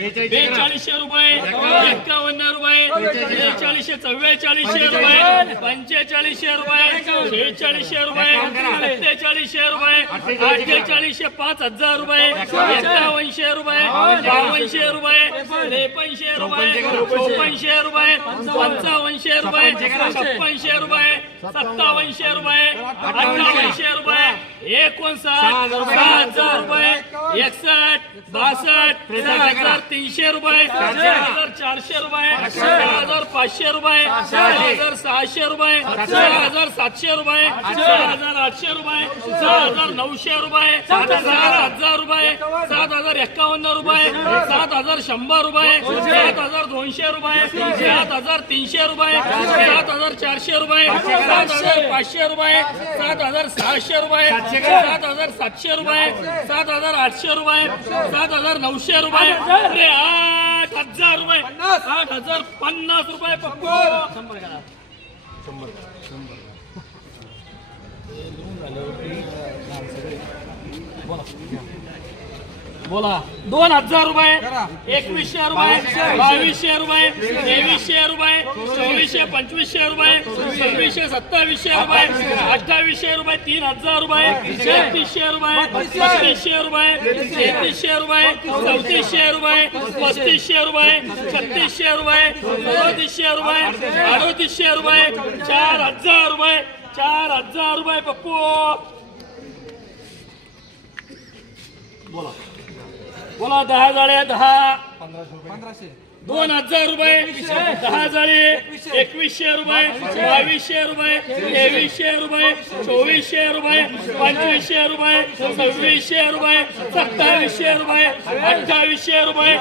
बेचाळीसशे रुपये एक्कावन्न रुपये बेचाळीसशे चव्वेचाळीसशे रुपये पंचेचाळीसशे रुपये शेहेचाळीसशे रुपये सत्तेचाळीसशे रुपये अठ्ठेचाळीसशे पाच हजार रुपये एक्कावनशे रुपये बावनशे रुपये त्रेपन्नशे रुपये चोपन्नशे रुपये पंचावनशे रुपये छप्पनशे रुपये सत्तावनशे रुपये अठ्ठावनशे रुपये एकोणसाठ सहा हजार रुपये एकसष्ट बासष्ट हजार तीनशे रुपये हजार चारशे रुपये हजार पाचशे रुपये चार हजार सहाशे रुपये हजार सातशे रुपये हजार आठशे रुपये सहा हजार नऊशे रुपये सात हजार रुपये सात हजार एक्कावन्न रुपये सात हजार शंभर रुपये सात हजार दोनशे रुपये सात हजार तीनशे रुपये सात हजार चारशे रुपये सात हजार पाचशे रुपये सात हजार सहाशे रुपये सात हजार सातशे रुपये सात हजार आठशे रुपये सात हजार नऊशे रुपये अरे आठ हजार रुपये आठ हजार पन्नास रुपये पप्पू बोला दोन हजार रुपये एकवीसशे रुपये बावीसशे. रुपये तेवीसशे रुपये चोवीसशे पंचवीसशे रुपये सव्वीसशे सत्तावीसशे रुपये अठ्ठावीसशे रुपये तीन हजार रुपये छत्तीसशे रुपये पस्तीसशे रुपये तेहतीसशे रुपये चौतीसशे रुपये पस्तीसशे रुपये छत्तीसशे रुपये सदोतीसशे रुपये अडोतीसशे रुपये चार हजार रुपये चार हजार रुपये पप्पू. बोला. बोला दहा जाळे दहा. दोन हजार रुपये. दहा जाळे एकवीसशे. रुपये. बावीसशे. रुपये. तेवीसशे रुपये. चोवीसशे रुपये. पंचवीसशे रुपये. सव्वीसशे रुपये. सत्तावीसशे रुपये. अठ्ठावीसशे रुपये.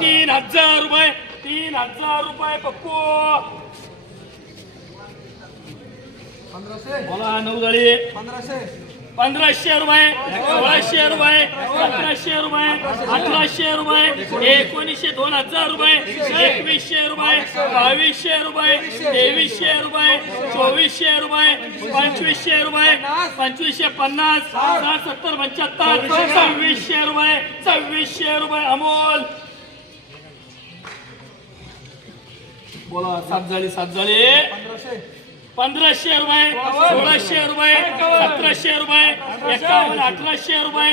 तीन हजार रुपये. तीन हजार रुपये पप्पू बोला नऊ जाळी. पंधराशे. रुपये सोळाशे रुपये सतराशे रुपये अठराशे रुपये एकोणीसशे दोन हजार रुपये एकवीसशे रुपये बावीसशे रुपये तेवीसशे रुपये चोवीसशे रुपये पंचवीसशे रुपये पंचवीसशे पन्नास सत्तर पंच्याहत्तर सव्वीसशे रुपये सव्वीसशे रुपये अमोल. बोला सात झाली सात झाली. पंधराशे रुपये सोळाशे रुपये सतराशे रुपये एकावन्न अठराशे रुपये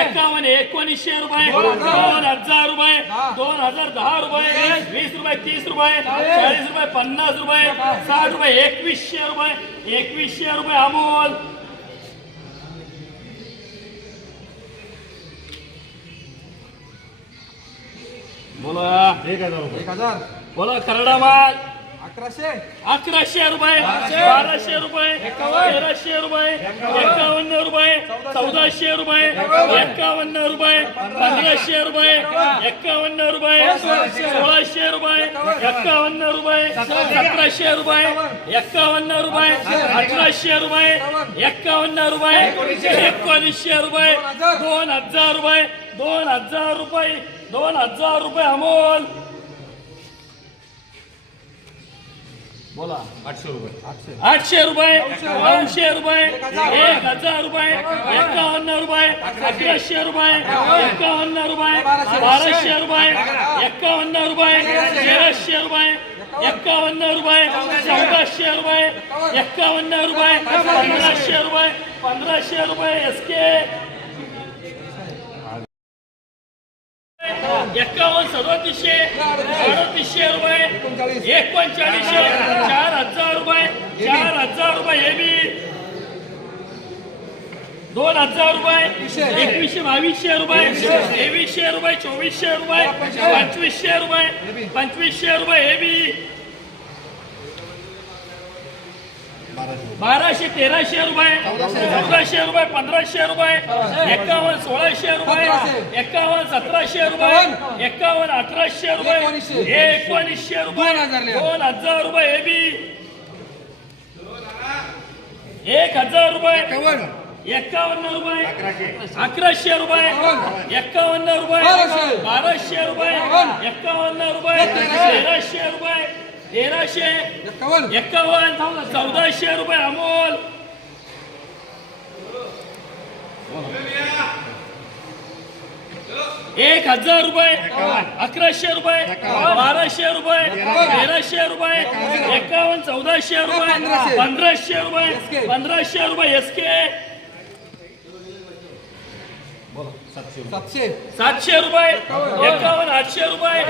एकावन्न एकोणीसशे रुपये दोन हजार रुपये दोन हजार दहा रुपये वीस रुपये तीस रुपये चाळीस रुपये पन्नास रुपये साठ रुपये एकवीसशे रुपये एकवीसशे रुपये अमोल. बोला. एक हजार बोला करडा माल. अकराशे. अकराशे रुपये बाराशे. रुपये तेराशे रुपये एकावन्न. रुपये चौदाशे. रुपये एकावन्न. रुपये पंधराशे रुपये एकावन्न. रुपये सोळाशे. रुपये एकावन्न. रुपये सतराशे. रुपये एकावन्न. रुपये अठराशे रुपये एकावन्न. रुपये एकोणीसशे. रुपये दोन हजार रुपये दोन हजार रुपये दोन हजार रुपये अमोल. बोला. आठशे रुपये. आठशे. रुपये नऊशे. रुपये एक हजार रुपये. एकावन्न रुपये अकराशे. रुपये एकावन्न रुपये बाराशे. रुपये एकावन्न रुपये तेराशे रुपये एकावन्न. रुपये चौदाशे. रुपये एकावन्न रुपये पंधराशे रुपये पंधराशे रुपये एस के एकावन्न सदोतीसशे अडतीसशे रुपये एकोणचाळीसशे चार हजार रुपये चार हजार रुपये हे बी दोन हजार रुपये एकवीसशे बावीसशे रुपये तेवीसशे रुपये चोवीसशे रुपये पंचवीसशे रुपये पंचवीसशे रुपये हे बी बाराशे तेराशे रुपये चौदाशे रुपये पंधराशे रुपये एकावन्न सोळाशे रुपये एकावन्न सतराशे रुपये एकावन्न. अठराशे रुपये एकोणीसशे. रुपये दोन हजार रुपये हे बी. एक हजार रुपये एकावन्न. रुपये अकराशे. रुपये एक्कावन्न रुपये बाराशे. रुपये एक्कावन्न रुपये तेराशे रुपये तेराशे एक्कावन्न चौदाशे रुपये अमोल. एक हजार रुपये अकराशे रुपये बाराशे रुपये तेराशे रुपये एकावन्न. चौदाशे रुपये पंधराशे रुपये पंधराशे रुपये एस के सातशे सातशे. रुपये. एकावन्न. आठशे रुपये.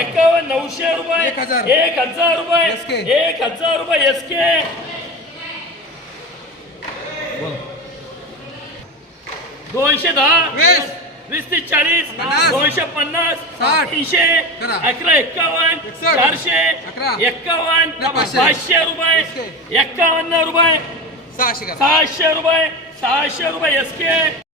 एकावन्न. नऊशे रुपये. एक हजार. एक हजार रुपये. एक हजार रुपये एस के दोनशे दहा. वीस. वीस तीस चाळीस. दोनशे पन्नास. तीनशे. करा. अकरा एक्कावन्न. चारशे. एक्कावन्न पाचशे. रुपये. एक्कावन्न रुपये. सहाशे रुपये. सहाशे रुपये एस के